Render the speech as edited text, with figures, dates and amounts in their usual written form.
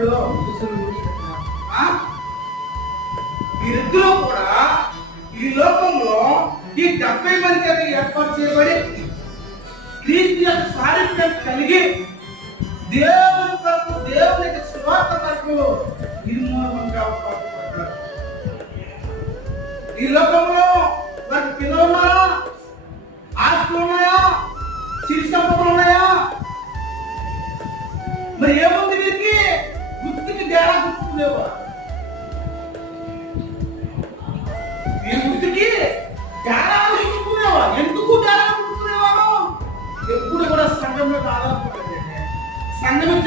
బైబిల్లో వీరిద్దరూ కూడా ఈ లోకంలో ఈ 70 మంది చేత ఏర్పాటు చేయబడి క్రీస్తు యొక్క సారూప్యం కలిగి దేవుని కొరకు దేవుని యొక్క సువార్త కొరకు నిర్మూలంగా పాటుపడ్డారు. ఈ లోకంలో వారికి పిల్లలు ఉన్నారా, ఆస్తులు ఉన్నాయా, సిరి సంపదలు ఉన్నాయా? మరి ఏముంది వీరికి? గుర్తుకి డేరా గుర్తుకునేవా? ఈ గుర్తుకి డేరా గుర్తుకునేవా? ఎందుకు డేరా గుర్తుకునేవారు? ఎప్పుడు కూడా సంఘంలో ఆధారపడలేదు. సంఘం